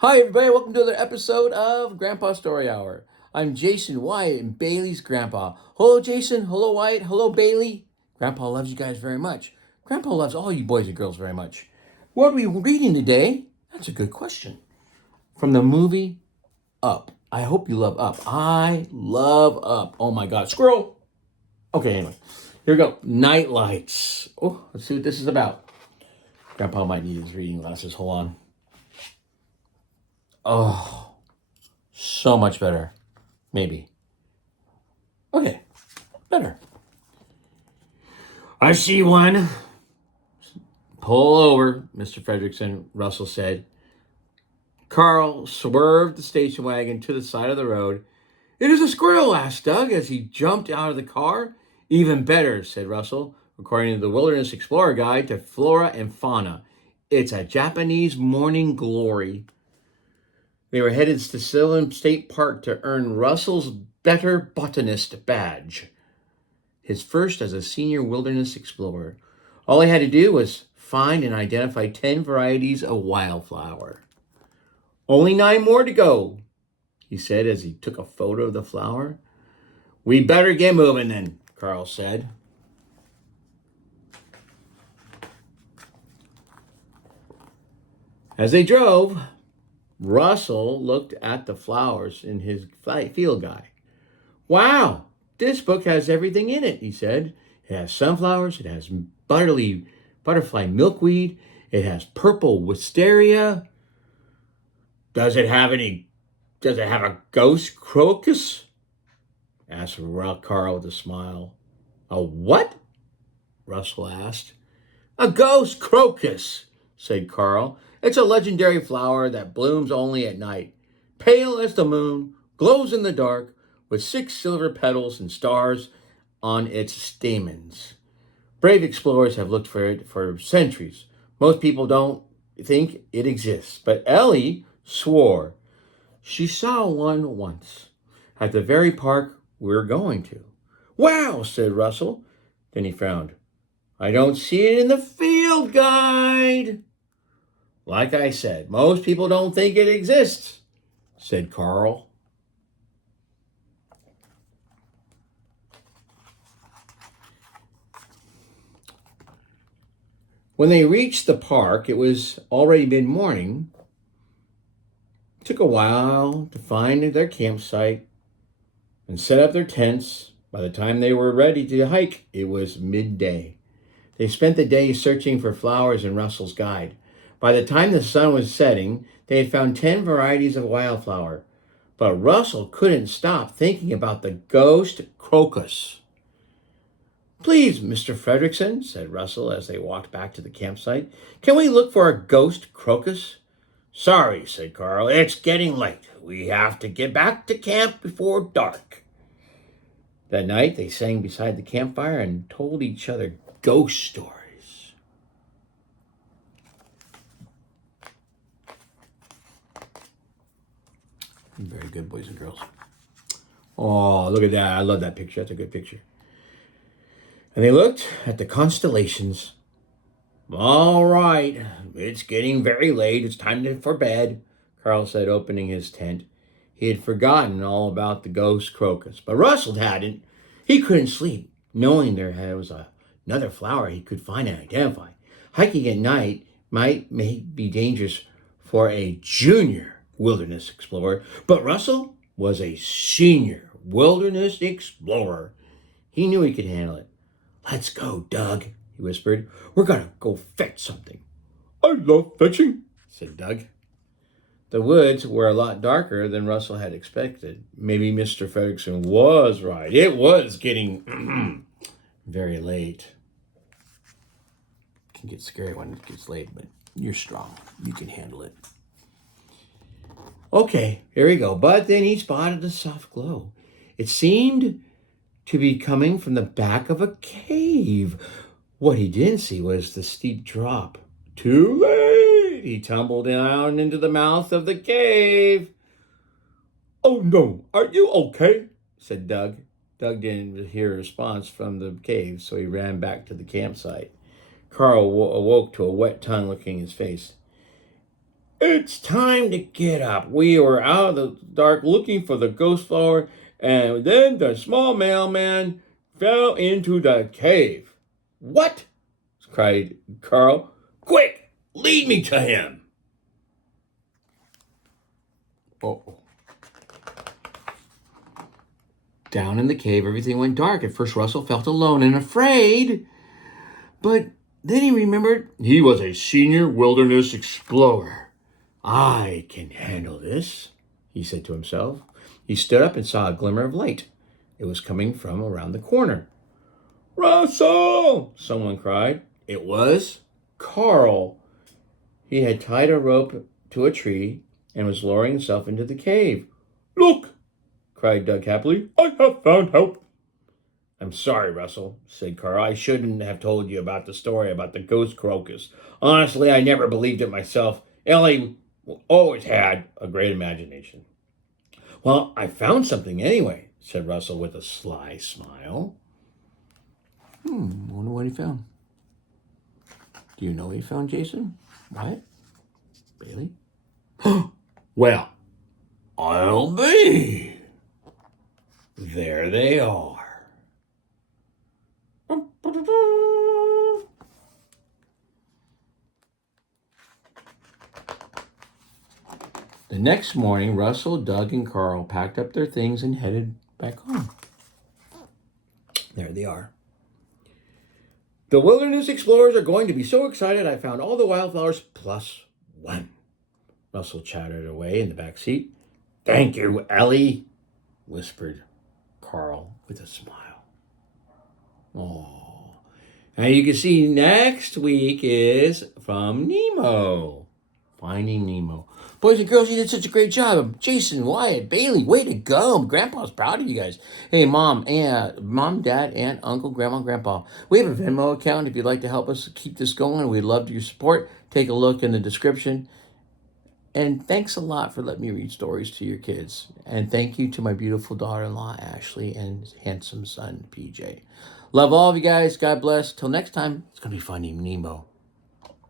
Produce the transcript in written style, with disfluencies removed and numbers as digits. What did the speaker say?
Hi, everybody. Welcome to another episode of Grandpa Story Hour. I'm Jason Wyatt and Bailey's grandpa. Hello, Jason. Hello, Wyatt. Hello, Bailey. Grandpa loves you guys very much. Grandpa loves all you boys and girls very much. What are we reading today? That's a good question. From the movie Up. I hope you love Up. I love Up. Oh my God. Squirrel. Okay, anyway. Here we go. Night lights. Oh, let's see what this is about. Grandpa might need his reading glasses. Hold on. Oh, so much better. Maybe. Okay, better. I see one. Pull over, Mr. Fredrickson, Russell said. Carl swerved the station wagon to the side of the road. It is a squirrel, asked Doug as he jumped out of the car. Even better, said Russell, according to the Wilderness Explorer Guide to Flora and Fauna. It's a Japanese morning glory. They were headed to Salem State Park to earn Russell's Better Botanist badge, his first as a senior wilderness explorer. All he had to do was find and identify 10 varieties of wildflower. Only 9 more to go, he said as he took a photo of the flower. We better get moving then, Carl said. As they drove, Russell looked at the flowers in his field guide. Wow, this book has everything in it, he said. It has sunflowers, it has butterfly milkweed, it has purple wisteria. Does it have a ghost crocus? Asked Carl with a smile. A what? Russell asked. A ghost crocus, said Carl. It's a legendary flower that blooms only at night. Pale as the moon, glows in the dark, with 6 silver petals and stars on its stamens. Brave explorers have looked for it for centuries. Most people don't think it exists, but Ellie swore she saw one once at the very park we're going to. Wow, said Russell. Then he frowned. I don't see it in the field guide. Like I said, most people don't think it exists, said Carl. When they reached the park, it was already mid-morning. It took a while to find their campsite and set up their tents. By the time they were ready to hike, it was midday. They spent the day searching for flowers in Russell's guide. By the time the sun was setting, they had found 10 varieties of wildflower. But Russell couldn't stop thinking about the ghost crocus. Please, Mr. Fredrickson, said Russell as they walked back to the campsite, can we look for a ghost crocus? Sorry, said Carl, it's getting late. We have to get back to camp before dark. That night, they sang beside the campfire and told each other ghost stories. Very good, boys and girls. Oh, look at that. I love that picture. That's a good picture. And they looked at the constellations. All right, it's getting very late. It's time for bed, Carl said, opening his tent. He had forgotten all about the ghost crocus, but Russell hadn't. He couldn't sleep, knowing there was another flower he could find and identify. Hiking at night may be dangerous for a junior wilderness explorer, but Russell was a senior wilderness explorer. He knew he could handle it. Let's go, Doug, he whispered. We're going to go fetch something. I love fetching, said Doug. The woods were a lot darker than Russell had expected. Maybe Mr. Fredrickson was right. It was getting very late. It can get scary when it gets late, but you're strong. You can handle it. Okay, here we go. But then he spotted a soft glow. It seemed to be coming from the back of a cave. What he didn't see was the steep drop. Too late! He tumbled down into the mouth of the cave. Oh no, are you okay? Said Doug. Doug didn't hear a response from the cave, so he ran back to the campsite. Carl awoke to a wet tongue licking his face. It's time to get up. We were out of the dark looking for the ghost flower, and then the small mailman fell into the cave. What? Cried Carl. Quick, lead me to him. Oh. Down in the cave, everything went dark. At first, Russell felt alone and afraid, but then he remembered he was a senior wilderness explorer. I can handle this, he said to himself. He stood up and saw a glimmer of light. It was coming from around the corner. Russell! Someone cried. It was Carl. He had tied a rope to a tree and was lowering himself into the cave. Look! Cried Doug happily. I have found help. I'm sorry, Russell, said Carl. I shouldn't have told you about the story about the ghost crocus. Honestly, I never believed it myself. Ellie always had a great imagination. Well, I found something anyway, said Russell with a sly smile. Wonder what he found. Do you know what he found, Jason? Wyatt? Bailey? Well, I'll be. There they are. The next morning, Russell, Doug, and Carl packed up their things and headed back home. There they are. The wilderness explorers are going to be so excited I found all the wildflowers plus one. Russell chattered away in the back seat. Thank you, Ellie, whispered Carl with a smile. Oh. And you can see next week is from Nemo. Finding Nemo. Boys and girls, you did such a great job. Jason, Wyatt, Bailey, way to go. Grandpa's proud of you guys. Hey, Mom, Dad, Aunt, Uncle, Grandma, Grandpa. We have a Venmo account if you'd like to help us keep this going. We'd love your support. Take a look in the description. And thanks a lot for letting me read stories to your kids. And thank you to my beautiful daughter-in-law, Ashley, and handsome son, PJ. Love all of you guys. God bless. Till next time, it's going to be Finding Nemo.